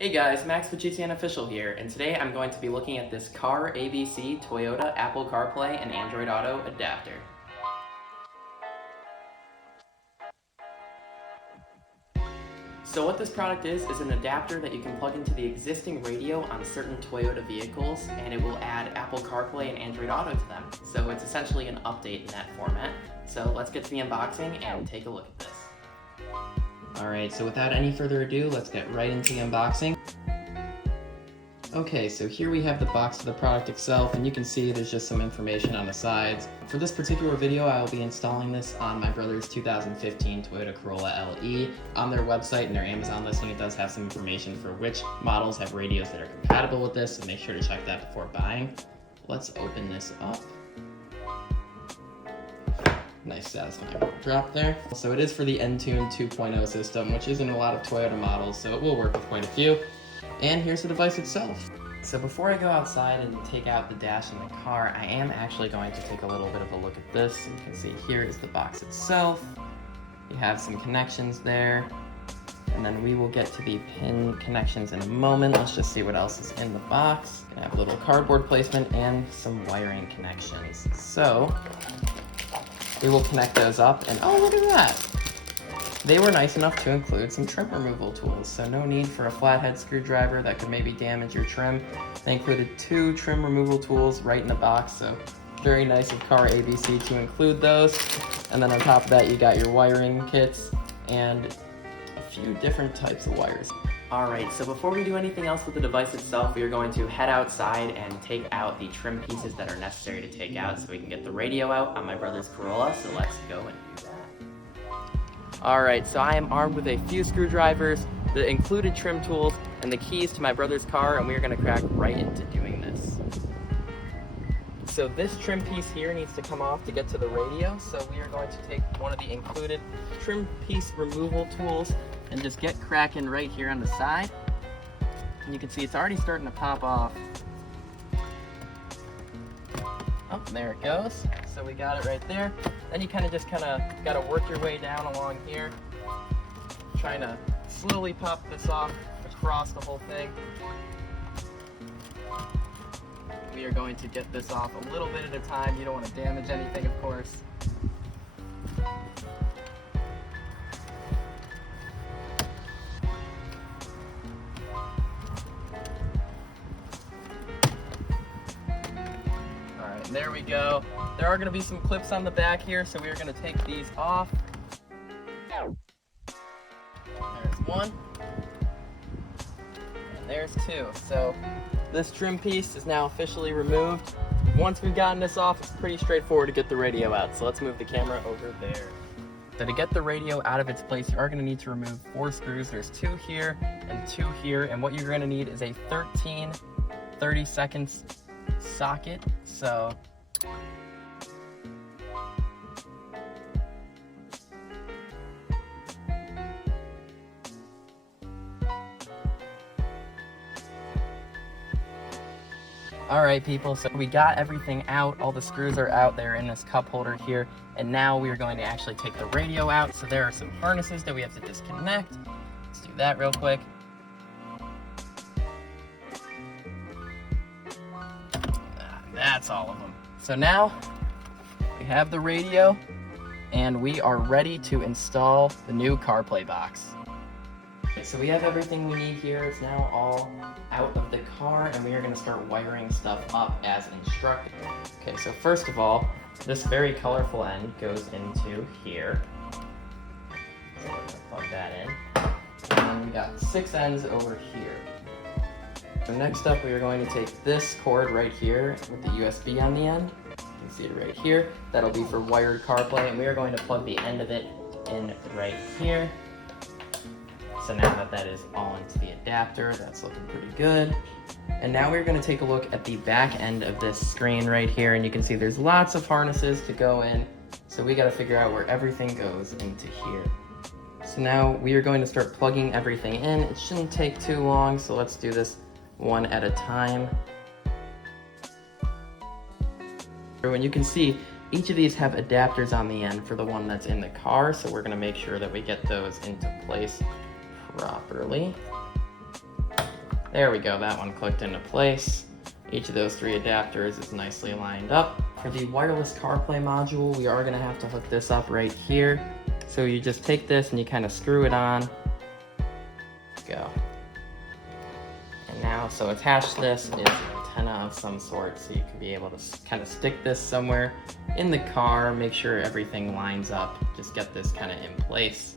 Hey guys, Max with GTN Official here, and today I'm going to be looking at this Car ABC Toyota Apple CarPlay and Android Auto adapter. So what this product is an adapter that you can plug into the existing radio on certain Toyota vehicles, and it will add Apple CarPlay and Android Auto to them. So it's essentially an update in that format. So let's get to the unboxing and take a look at this. Alright, so without any further ado, let's get right into the unboxing. Okay, so here we have the box of the product itself, and you can see there's just some information on the sides. For this particular video, I will be installing this on my brother's 2015 Toyota Corolla LE. On their website and their Amazon listing, it does have some information for which models have radios that are compatible with this, so make sure to check that before buying. Let's open this up. Nice satisfying drop there. So it is for the Entune 2.0 system, which isn't a lot of Toyota models, so it will work with quite a few. And here's the device itself. So before I go outside and take out the dash in the car, I am actually going to take a little bit of a look at this. You can see here is the box itself. You have some connections there. And then we will get to the pin connections in a moment. Let's just see what else is in the box. Gonna have a little cardboard placement and some wiring connections. So we will connect those up, and oh, look at that! They were nice enough to include some trim removal tools, so no need for a flathead screwdriver that could maybe damage your trim. They included 2 trim removal tools right in the box, so very nice of Car ABC to include those. And then on top of that, you got your wiring kits and a few different types of wires. Alright, so before we do anything else with the device itself, we are going to head outside and take out the trim pieces that are necessary to take out so we can get the radio out on my brother's Corolla, so let's go and do that. Alright, so I am armed with a few screwdrivers, the included trim tools, and the keys to my brother's car, and we are going to crack right into doing this. So this trim piece here needs to come off to get to the radio, so we are going to take one of the included trim piece removal tools and just get cracking right here on the side. And you can see it's already starting to pop off. Oh, there it goes. So we got it right there. Then you just got to work your way down along here, trying to slowly pop this off across the whole thing. We are going to get this off a little bit at a time. You don't want to damage anything, of course. There we go. There are going to be some clips on the back here, so we are going to take these off. There's one. And there's 2. So this trim piece is now officially removed. Once we've gotten this off, it's pretty straightforward to get the radio out. So let's move the camera over there. So to get the radio out of its place, you are going to need to remove 4 screws. There's 2 here and 2 here. And what you're going to need is a 13 30-second socket. So alright people, so we got everything out, all the screws are out there in this cup holder here, and now we are going to actually take the radio out. So there are some harnesses that we have to disconnect. Let's do that real quick. That's all of them. So now we have the radio and we are ready to install the new CarPlay box. Okay, so we have everything we need here. It's now all out of the car and we are going to start wiring stuff up as instructed. Okay, so first of all, this very colorful end goes into here. So we're going to plug that in. And then we got 6 ends over here. So next up, we are going to take this cord right here with the USB on the end. You can see it right here. That'll be for wired CarPlay, and we are going to plug the end of it in right here. So now that is all into the adapter, that's looking pretty good. And now we're going to take a look at the back end of this screen right here, and you can see there's lots of harnesses to go in. So we got to figure out where everything goes into here. So now we are going to start plugging everything in. It shouldn't take too long, so let's do this one at a time. And you can see each of these have adapters on the end for the one that's in the car, so we're going to make sure that we get those into place properly. There we go, that one clicked into place. Each of those 3 adapters is nicely lined up. For the wireless CarPlay module, we are gonna have to hook this up right here. So you just take this and you kind of screw it on. Go. And now, so attached to this is an antenna of some sort, so you can be able to kind of stick this somewhere in the car, make sure everything lines up, just get this kind of in place.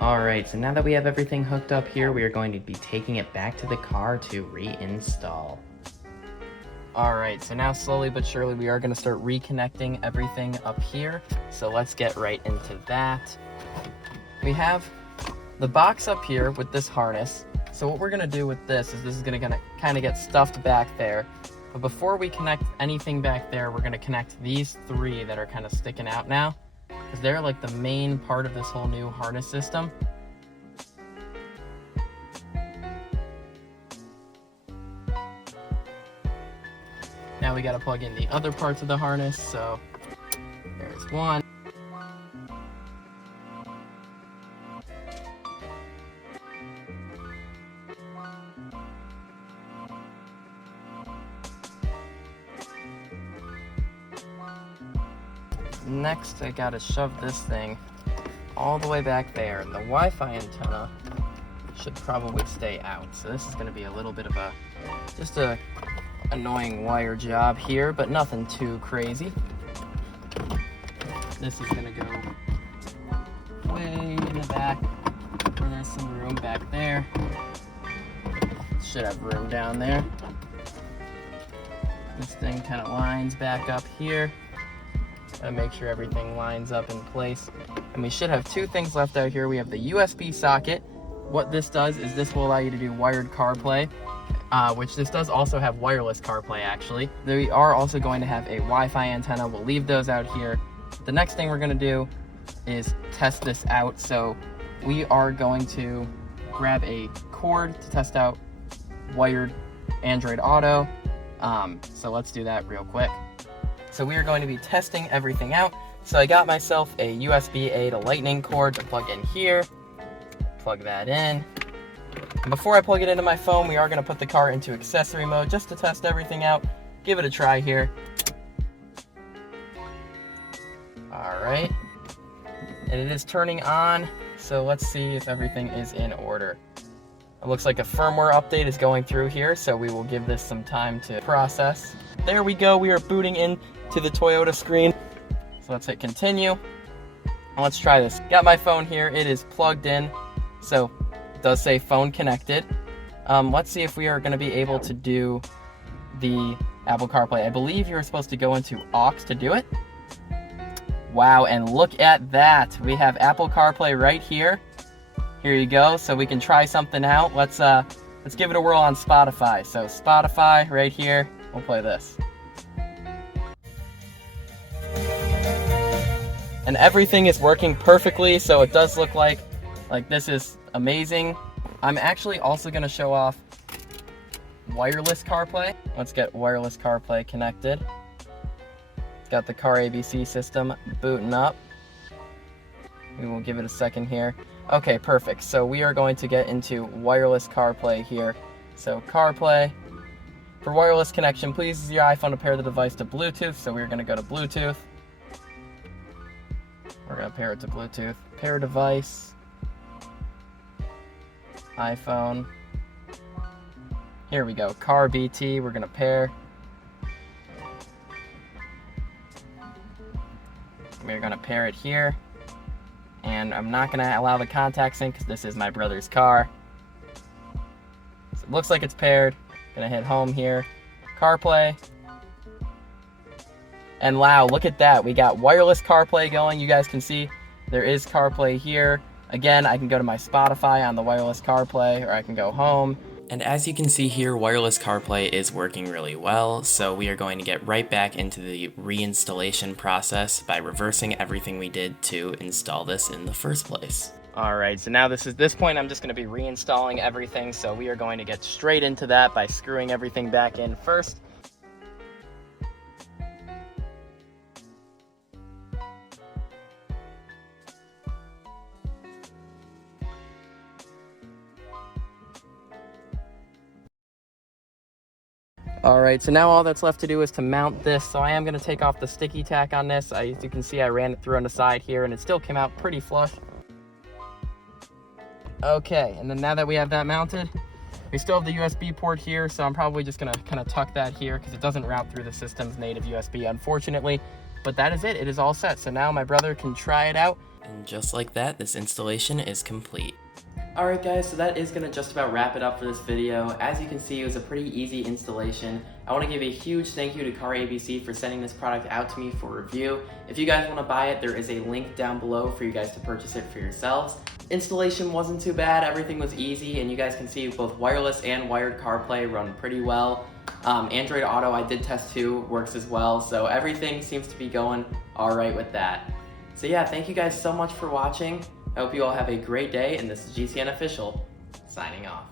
Alright, so now that we have everything hooked up here, we are going to be taking it back to the car to reinstall. Alright, so now slowly but surely we are going to start reconnecting everything up here, so let's get right into that. We have the box up here with this harness. So what we're going to do with this is going to kind of get stuffed back there. But before we connect anything back there, we're going to connect these 3 that are kind of sticking out now, because they're like the main part of this whole new harness system. Now we got to plug in the other parts of the harness. So there's one. Next, I gotta shove this thing all the way back there, and the Wi-Fi antenna should probably stay out. So this is gonna be a little bit of just a annoying wire job here, but nothing too crazy. This is gonna go way in the back, where there's some room back there. Should have room down there. This thing kind of lines back up here. Gotta make sure everything lines up in place. And we should have 2 things left out here. We have the USB socket. What this does is this will allow you to do wired CarPlay, which this does also have wireless CarPlay actually. We are also going to have a Wi-Fi antenna. We'll leave those out here. The next thing we're gonna do is test this out. So we are going to grab a cord to test out wired Android Auto. So let's do that real quick. So we are going to be testing everything out. So I got myself a USB-A to lightning cord to plug in here. Plug that in. And before I plug it into my phone, we are going to put the car into accessory mode just to test everything out. Give it a try here. Alright. And it is turning on. So let's see if everything is in order. It looks like a firmware update is going through here, so we will give this some time to process. There we go, we are booting in to the Toyota screen. So let's hit continue. And let's try this. Got my phone here, it is plugged in. So it does say phone connected. Let's see if we are gonna be able to do the Apple CarPlay. I believe you're supposed to go into aux to do it. Wow, and look at that. We have Apple CarPlay right here. Here you go, so we can try something out. Let's give it a whirl on Spotify. So Spotify right here, we'll play this. And everything is working perfectly, so it does look like this is amazing. I'm actually also gonna show off wireless CarPlay. Let's get wireless CarPlay connected. It's got the car ABC system booting up. We will give it a second here. Okay, perfect. So we are going to get into wireless CarPlay here. So CarPlay. For wireless connection, please use your iPhone to pair the device to Bluetooth. So we're going to go to Bluetooth. We're going to pair it to Bluetooth. Pair device. iPhone. Here we go. Car BT. We're going to pair. We're going to pair it here. And I'm not going to allow the contact sync because this is my brother's car. So it looks like it's paired. Gonna hit home here. CarPlay. And wow, look at that. We got wireless CarPlay going. You guys can see there is CarPlay here. Again, I can go to my Spotify on the wireless CarPlay, or I can go home. And as you can see here, wireless CarPlay is working really well, so we are going to get right back into the reinstallation process by reversing everything we did to install this in the first place. Alright, so now this point I'm just going to be reinstalling everything, so we are going to get straight into that by screwing everything back in first. All right, so now all that's left to do is to mount this. So I am gonna take off the sticky tack on this. As you can see, I ran it through on the side here and it still came out pretty flush. Okay, and then now that we have that mounted, we still have the USB port here, so I'm probably just gonna kind of tuck that here because it doesn't route through the system's native USB, unfortunately. But that is it, it is all set. So now my brother can try it out. And just like that, this installation is complete. Alright guys, so that is going to just about wrap it up for this video. As you can see, it was a pretty easy installation. I want to give a huge thank you to CarABC for sending this product out to me for review. If you guys want to buy it, there is a link down below for you guys to purchase it for yourselves. Installation wasn't too bad, everything was easy, and you guys can see both wireless and wired CarPlay run pretty well. Android Auto, I did test too, works as well, so everything seems to be going alright with that. So yeah, thank you guys so much for watching. I hope you all have a great day, and this is GCN Official, signing off.